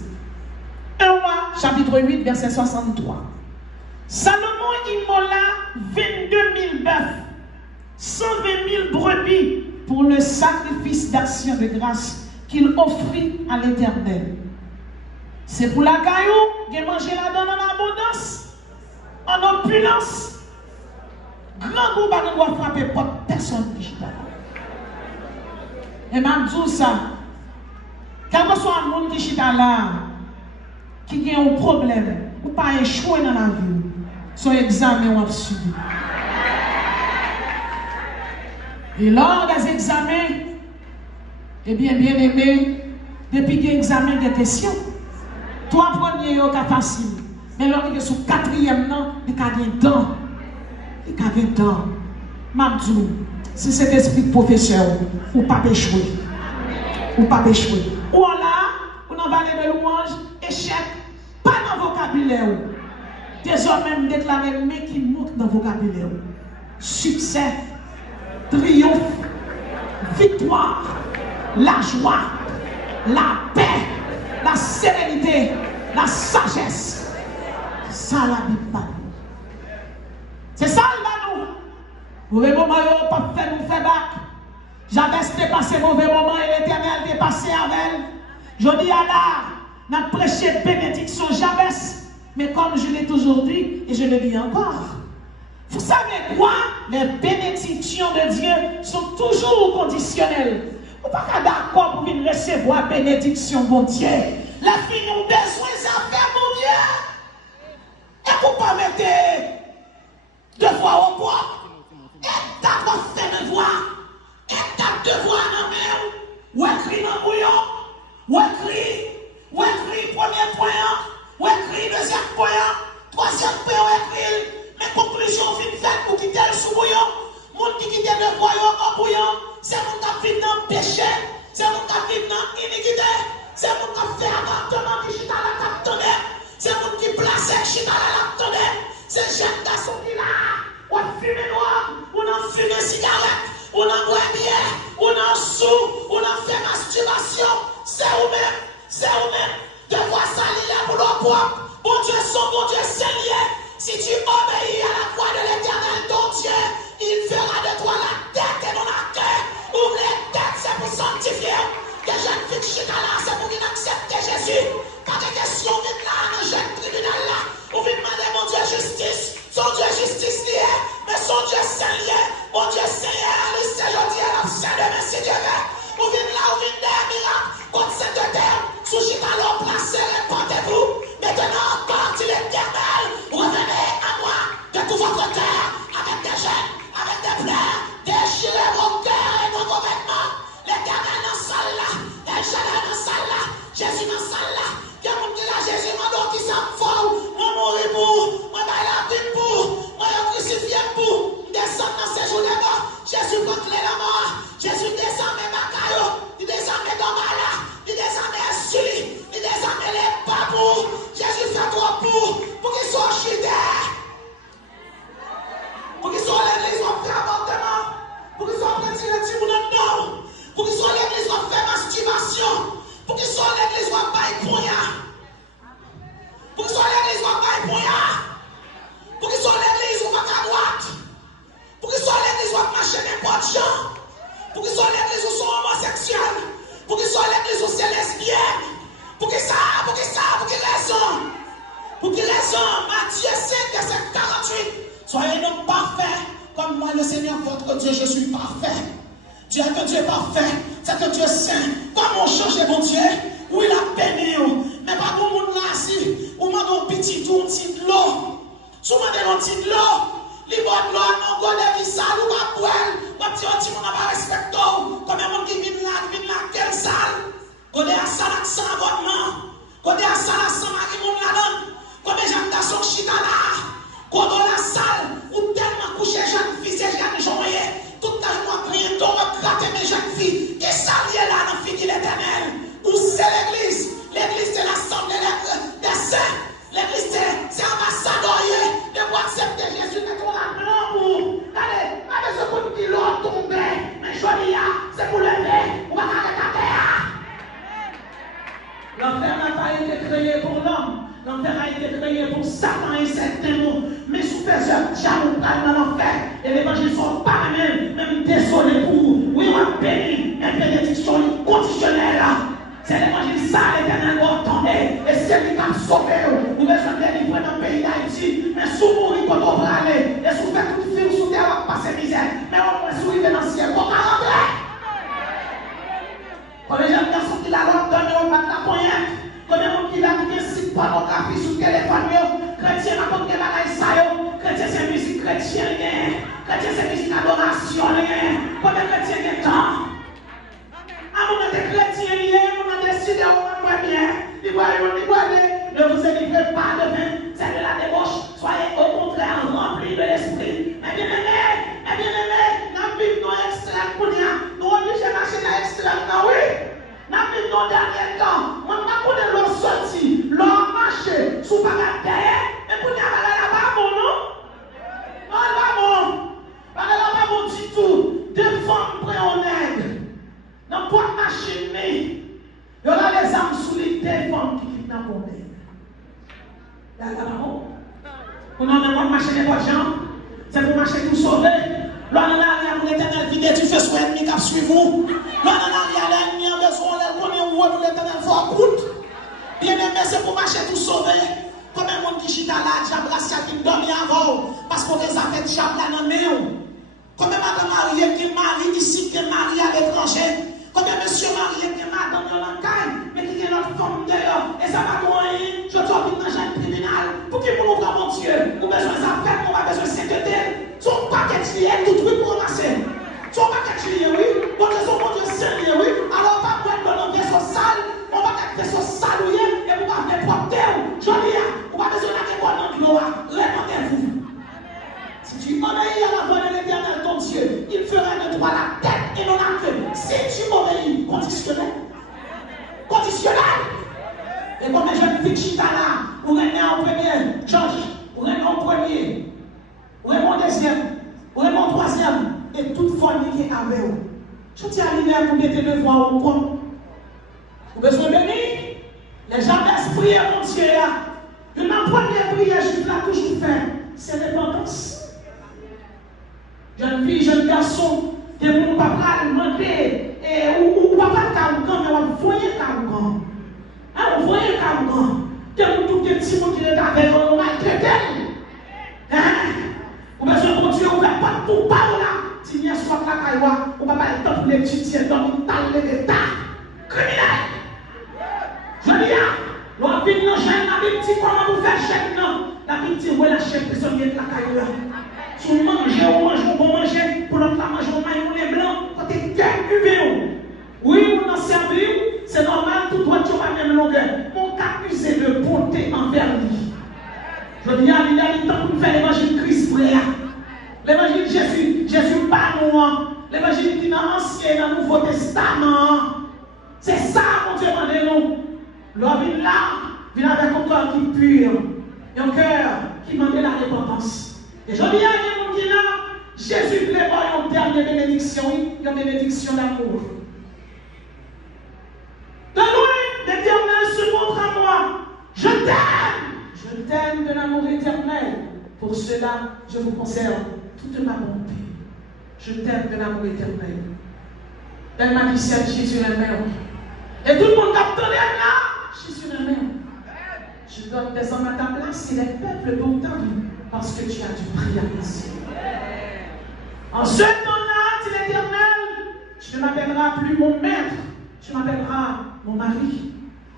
1 roi, chapitre 8, verset 63. Salomon immola 22 000 bœufs, 120 000 brebis pour le sacrifice d'action de grâce qu'il offrit à l'Éternel. C'est pour la caillou qu'il mangeait là-dedans en abondance, en opulence. Grand groupe ne doit frapper pas personne qui est là. Et même tout ça, quand que soit un monde qui est là, qui a un problème, ou pas échouer dans la vie, son examen ou subi. Et lors des examens, eh bien aimé, depuis qu'il y a examen de questions, 3 premiers sont faciles. Mais lors de ce 4e, il y a des dents. Il y a des dents. Mabdou, si cet esprit de professeur, ou pas échouer. Ou pas échouer. Ou là, ou dans la vallée de louange, échec, pas dans le vocabulaire. Désormais, déclarer mais qui monte dans le vocabulaire. Succès, triomphe, victoire, la joie, la paix, la sérénité, la sagesse. C'est ça la Bible. C'est ça le nous. Vous voyez, pas faire nous faire bac. J'avais dépassé mauvais moment et l'Éternel était passé avec elle. Je dis à là, n'a prêché bénédiction Jabez, mais comme je l'ai toujours dit, et je le dis encore, vous savez quoi? Les bénédictions de Dieu sont toujours conditionnelles. Vous n'êtes pas d'accord pour venir recevoir bénédiction, mon Dieu. La fille ont besoin de faire, mon Dieu. Et vous ne pas mettre deux fois au poids. Et d'abord fait devoir. Et tape devoir dans la main. Ou écrit dans le bouillon. Ou écrit premier point. Ou écrit deuxième point. Troisième point, ou écrit. Mais conclusion, fin faite pour quitter le sous-bouillon. Moun qui quitte le voyant en bouillon, c'est mon qui vit dans le péché, c'est mon qui vit dans l'iniquité, c'est mon qui fait avortement qui chita la captonne, c'est mon qui place chita la captonne, c'est jeune garçon qui là, on fume noir, on en fume cigarette, on en boit bière, on en sous, on en fait masturbation, c'est vous-même, devoir salir pour l'eau propre, bon Dieu son, bon Dieu c'est lié, si tu obéis à la voix de l'Éternel, ton Dieu, il fera de toi la tête et non la queue. Ouvre les têtes, c'est pour sanctifier. Que jeune fille de là, c'est pour qu'il accepte Jésus. Quand des questions viennent là, dans le jeune tribunal là, vous venez demander mon Dieu justice. Son Dieu justice lié, mais son Dieu saint lié. Mon Dieu Seigneur, lui c'est aujourd'hui à la fin de mes si Dieu veut. Vous venez là, vous venez des miracles contre cette terre. Sous Chitalo, placez, répandez-vous. Maintenant, parti l'Éternel, revenez à moi de tout votre cœur avec des jeunes. Avec des pleurs, déchirez vos cœurs et vos vêtements. L'Éternel dans la salle là, El Shaddai dans la salle là, Jésus dans la salle là. Il y a mon qui là, Jésus m'a dit qui s'en fout. Moi mourir pour, moi baille la vie pour, moi crucifié pour. Descend dans ces jours là, Jésus proclame la mort. Jésus descend mes bagailles, il descend mes domages, il descend mes suies, il descend les babous. Jésus fait trop pour qu'ils soient chidés. Pour qu'ils soient l'église, on fait avortement. Pour qu'ils soient retirés du monde dedans. Pour qu'ils soient l'église, on fait masturbation. Pour qu'ils soient l'église, on baille poignard. Pour qu'ils soient l'église, on baille poignard. Pour qu'ils soient l'église, on va à droite. Pour qu'ils soient l'église, on marcher n'importe gens. Pour qu'ils soient l'église, on sont homosexuels. Pour qu'ils soient l'église, on c'est lesbienne. Pour qu'ils ça, pour qu'ils raison. Pour qu'ils raison. Matthieu 5, verset 48. Soyez donc parfaits, comme moi, le Seigneur, votre Dieu, je suis parfait. Dieu est un Dieu parfait, c'est un Dieu saint. Comment changer mon Dieu? Où il a béni, mais pas pour mon là, si vous m'avez un petit tour, un petit de l'eau. Si vous m'avez un petit de l'eau, les boîtes de l'eau, non, vous avez qui sale, ou pas poêle, ou pas petit, on n'a pas respecté. Comme un monde qui vient là, quelle salle? Vous avez un salle sans avortement. Vous avez un salle sans mari, mon là-dedans. Comme les gens sont chita là. Quand dans la salle, où tellement couché jeunes filles, ces jeunes gens, tout le temps, moi, crier, donc, gratter mes jeunes filles, et ça vient là, dans le fini l'éternel. Où c'est l'église? L'église, c'est l'assemblée des saints. L'église, c'est ambassadeur, de voir accepter Jésus, de ton amour. Allez, avec ce coup qui l'ont tombé, mais joli, c'est pour lever, on va arrêter la terre. L'enfer n'a pas été créé pour l'homme. L'enfer a été créé pour Satan et ses démons. Mais sous tes œuvres, j'avoue pas dans l'enfer. Et l'évangile ne sont pas même désolé pour vous. Oui, on a béni. Une bénédiction conditionnelle. C'est l'évangile ça, l'Éternel, vous entendez. Et c'est lui qui a sauvé. Vous besoin de délivrer dans le pays d'Haïti. Mais sous mourir quand on va aller. Et sous faire toute fille sous terre, on va passer misère. Mais au moins sous arriver dans le ciel, on va rentrer. Quand les gens sont qui la donne, on va la poignette. Comme les gens qui la disent pornographie sur le téléphone, chrétien n'a pas de bagaille ça, chrétien c'est musique chrétienne, chrétien c'est musique adoration, comme les chrétiens qui temps. À mon des chrétiens, on a décidé, on va bien, ne vous délivrez pas de vin, c'est de la débauche, soyez au contraire remplis de l'esprit. Mais bien aimé, nous vivons dans l'extrême, nous obligés de marcher dans l'extrême, oui. Nous vivons dans le dernier temps, on n'a pas de l'eau sortie, l'eau marché, sous pas la terre, et pour dire, là-bas, bon, non? Non, là-bas, bon. Là-bas, bon, du tout. Deux femmes près en aide. Dans quoi machine, il y aura les âmes sous les deux femmes qui vivent dans le monde. Là-bas, bon. On a demandé de marcher n'importe gens. C'est pour marcher tout sauver. Là, on a pour l'Éternel, vide, tu fais besoin d'ennemis qui suivent vous. Non, il y a l'ennemi a besoin de connaître où vous l'éternel faut route. Bien aimé, c'est pour marcher tout sauver. Comme un monde qui chita là, diable qui dormi avant. Parce qu'on les a fait diable là dans le main. Comme un madame mariée qui est mariée ici, qui est mariée à l'étranger. Comme un monsieur marié qui est madame dans la caille, mais qui est notre femme dehors. Et ça va gagner. Je dois venir dans un tribunal. Pour qui vous ouvre mon Dieu? Vous besoin de faire, on a besoin de secrétaire. Son paquet de liens, tout truc pour ramasser. Son paquet de liens, oui. Donc, son bon Dieu, c'est lié, oui. Alors, on va prendre dans un vaisseau sale. On va faire un vaisseau saloué. Et vous va faire propre terre. Je dis, on va besoin d'aller voir dans l'eau. Répondez-vous. Si tu obéis à la voix de l'Éternel, ton Dieu, il fera de toi la tête et non la queue. Si tu obéis, conditionnel. Conditionnel. Et comme les jeunes filles chita là, vous revenez en premier, George, vous revenez en premier, vous revenez en deuxième, vous revenez en troisième, et toute famille qui est avec vous. Je tiens à l'hiver, vous mettez le voix au compte. Vous avez besoin de bénir. Les gens d'esprit, mon Dieu, une première prière, je l'ai toujours fait, c'est l'indépendance. Jeune fille, jeune garçon, des gens ne peuvent pas demander, ou papa Karougan, mais vous voyez Karougan. Vous voyez Karougan. Des gens tout petits qui est avec vous, on va traiter. Vous avez besoin de Dieu, on ne va pas tout parler là. Si vous soit la caïwa, on ne va pas le temps pour l'étudier dans une talle d'État. Criminel. Je dis, l'on vient dans la Bible dit comment vous faites chèque, non. La Bible dit, ouais, la chèque prisonnier de la caïwa. Si vous mangez, on mange, on va manger, pour l'autre, manger, on mange, on est blanc, quand tu es humain. Oui, on en servir, c'est normal, tout doit être à la même longueur. On t'accuse de bonté envers lui. Je dis, il y a le temps pour faire l'évangile Christ, frère. L'évangile Jésus, Jésus pas nous. L'évangile qui est dans l'Ancien et dans le Nouveau Testament. C'est ça, mon Dieu, demandez-nous. L'homme vient là, vient avec un cœur qui est pur, et un cœur qui demande la repentance. Et je dis à des gens qui là, Jésus voulait voir une dernière bénédiction, une bénédiction d'amour. De loin, l'Éternel se montre à moi. Je t'aime de l'amour éternel. Pour cela, je vous conserve toute ma bonté. Je t'aime de l'amour éternel. Elle m'a dit, c'est Jésus la mère. Et tout le monde a entendu là, Jésus la mère. Je donne des hommes à ta place et les peuples t'entendent parce que tu as du prix à passer. En ce temps-là, dit l'Éternel, tu ne m'appelleras plus mon maître, tu m'appelleras mon mari.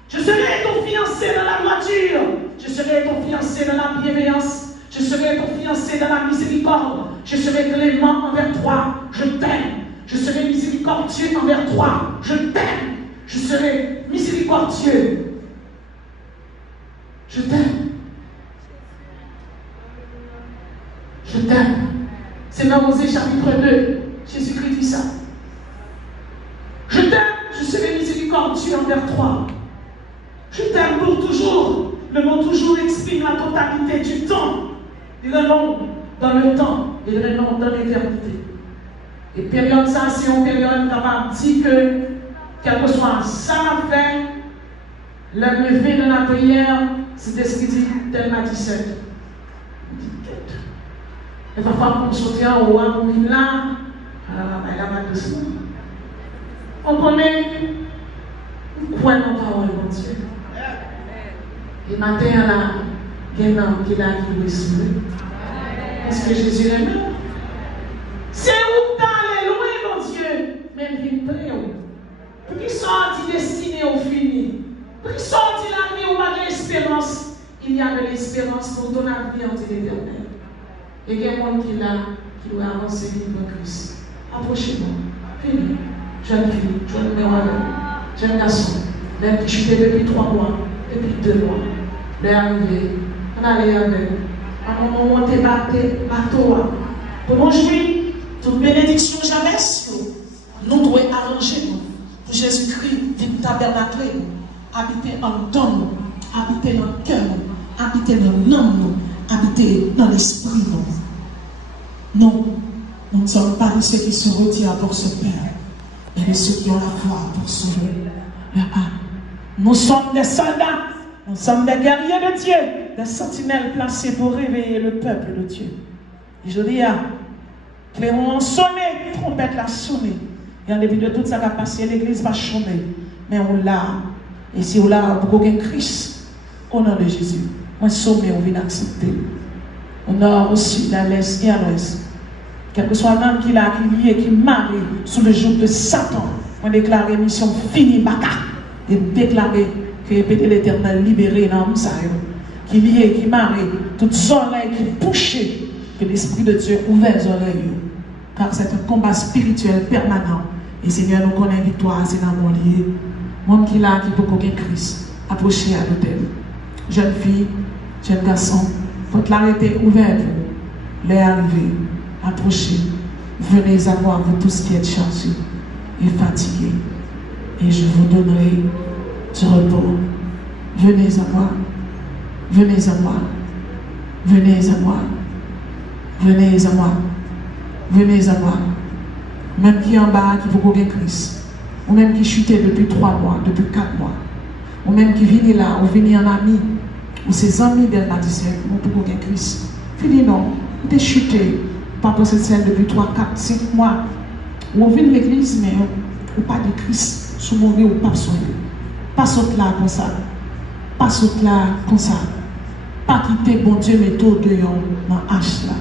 Je serai ton fiancé dans la droiture, je serai ton fiancé dans la bienveillance, je serai ton fiancé dans la miséricorde, je serai clément envers toi, je t'aime, je serai miséricordieux envers toi, je t'aime, je serai miséricordieux. Je t'aime. Je t'aime. C'est dans Osée chapitre 2. Jésus-Christ dit ça. Je t'aime, je serai miséricordieux envers toi. Je t'aime pour toujours. Le mot toujours exprime la totalité du temps. Il est long dans le temps, il est long dans l'éternité. Et période ça, c'est une période capable de dire que, quel que soit ça à faire, le lever de la prière, c'est ce qu'il dit, tellement 17. Et parfois, pour sortir en haut, on là, elle a pas de son. On connaît, on croit dans la parole, mon Dieu. Et matin, là, il y a un qui l'a qui est-ce que Jésus l'aime? C'est où t'allais loin, mon Dieu, mais il vient très haut. Pour qu'il sorte destiné au fini. Pour qu'il sorte la vie où il y a de l'espérance, il y a de l'espérance pour ton avenir entre l'éternel. Et il y a un monde qui est là, qui doit avancer vers Christ. Approchez-moi. Venez. Jeune fille, jeune mère, jeune garçon, même qui chutait depuis 3 mois, depuis 2 mois. Les arrivés, on allait avec. À un moment où on te battait, bateau. Pour nous jouer, toute bénédiction jamais, nous devons arranger nous. Pour Jésus-Christ, vite tabernacler, habiter en temps, habiter dans le cœur, habiter dans l'âme, habiter dans l'esprit. Non, nous ne sommes pas de ceux qui se retirent pour ce Père, mais de ceux qui ont la foi pour sauver leur âme. Nous sommes des soldats, nous sommes des guerriers de Dieu, des sentinelles placées pour réveiller le peuple de Dieu. Et je dis, Clairon sonné, trompette l'a sonné. Et en début de tout ça qui a passé, l'église va chanter. Mais on l'a. Et si on l'a, pour qu'aucun Christ, au nom de Jésus, moi sommet, on vient accepter. Au nord, au sud, à l'est et à l'ouest. Quel que soit l'homme qui l'a, qui lié, qui marie sous le joug de Satan, on déclare mission finie, baka. Et déclarer que l'Éternel libéré l'homme, ça qui lié, qui marie, toutes oreilles qui bouchées, que l'Esprit de Dieu ouvre les oreilles. Car c'est un combat spirituel permanent. Et Seigneur, nous connaissons victoire, c'est dans mon lieu. Moi qui l'a, qui peut qu'aucun Christ, approcher à l'hôtel. Jeune fille, jeune garçon, votre l'arrêter ouvert vous. Les arriver, approchez. Venez à moi, vous tous qui êtes chargés et fatigués. Et je vous donnerai du repos. Venez à moi. Venez à moi. Venez à moi. Venez à moi. Venez à moi. Même qui est en bas, qui vous connaît Christ. Ou même qui chutait depuis 3 mois, depuis 4 mois. Ou même qui vient là, ou vient en ami. Ou ses amis d'elle m'a dit, c'est mon pour connaître Christ. Fini non. Vous êtes chuté. Pas pour cette scène depuis 3, 4, 5 mois. Ou on vient de l'église, mais ou pas de Christ. Sous mon ou pas soigné. Pas sauter là comme ça. Pas sauter là comme ça. Pas quitter bon Dieu méthode de yon dans H là.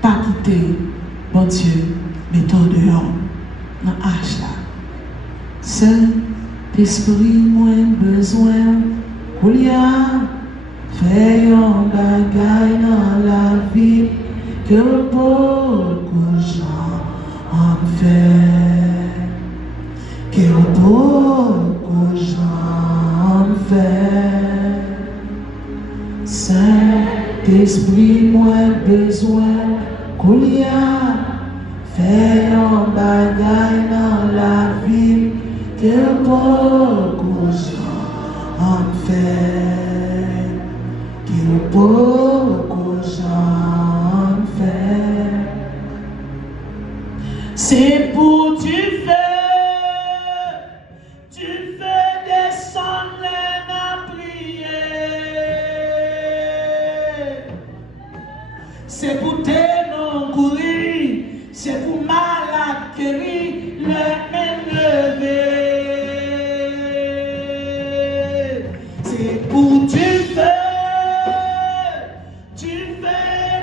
Pas quitter bon Dieu méthode de yon dans H là. Saint-Esprit, moins besoin pour y a fait un bagaille dans la vie que beaucoup de gens en fait. Que beaucoup de gens en fait. Saint-Esprit, moins besoin qu'on y a fait un bagaille dans la vie que beaucoup de gens en fait. Que beaucoup de gens en fait. C'est pour du feu. C'est pour tes non courir, c'est pour malade guérir, le même lever. C'est pour du feu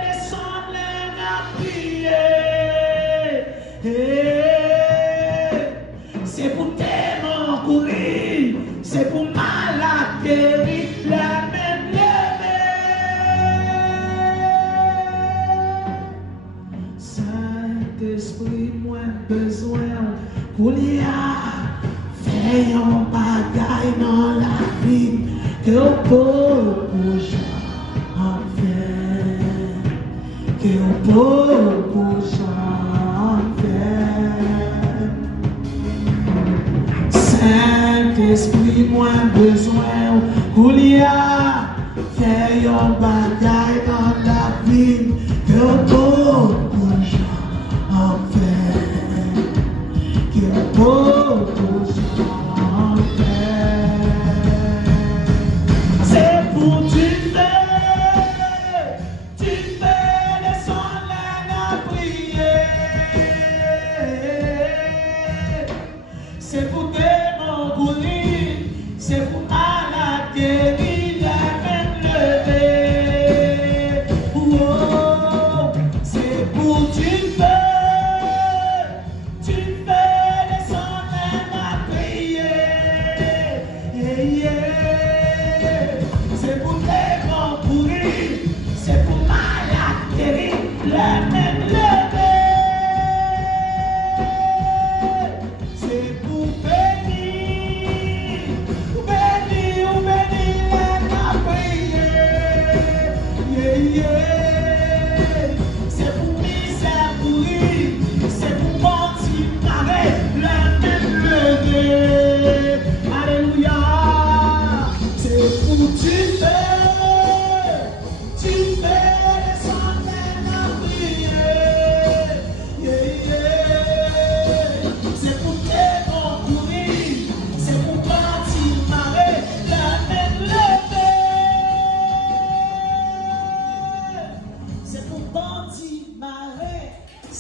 descendre à prier. C'est pour tes non courir, c'est pour malade guérir, le même lever. Saint-Esprit, moins besoin pour y a fait un bagaille dans la vie que beaucoup de gens en fait. Que beaucoup de gens en fait. Saint-Esprit, moins besoin pour y a fait un bagaille dans la vie que beaucoup de gens en fait. Que beaucoup de gens en fait. C'est pour du feu descendre à prier. C'est pour tes non courir, c'est pour malade guérir, la même lever. Oh, c'est pour du feu descendre à prier. C'est pour tes non courir, c'est pour malade guérir, la même lever. C'est pour bénir la prière. C'est pour misère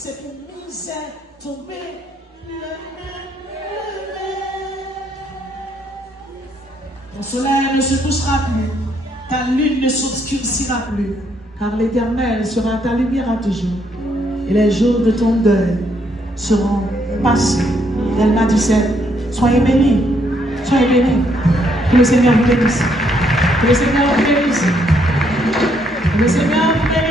c'est pour misère tomber. Ton soleil ne se couchera plus, ta lune ne s'obscurcira plus, car l'Éternel sera ta lumière à toujours. Et les jours de ton deuil seront passés. Elle m'a dit, soyez bénis, soyez bénis. Que le Seigneur vous bénisse. Que le Seigneur vous bénisse. Que le Seigneur vous bénisse.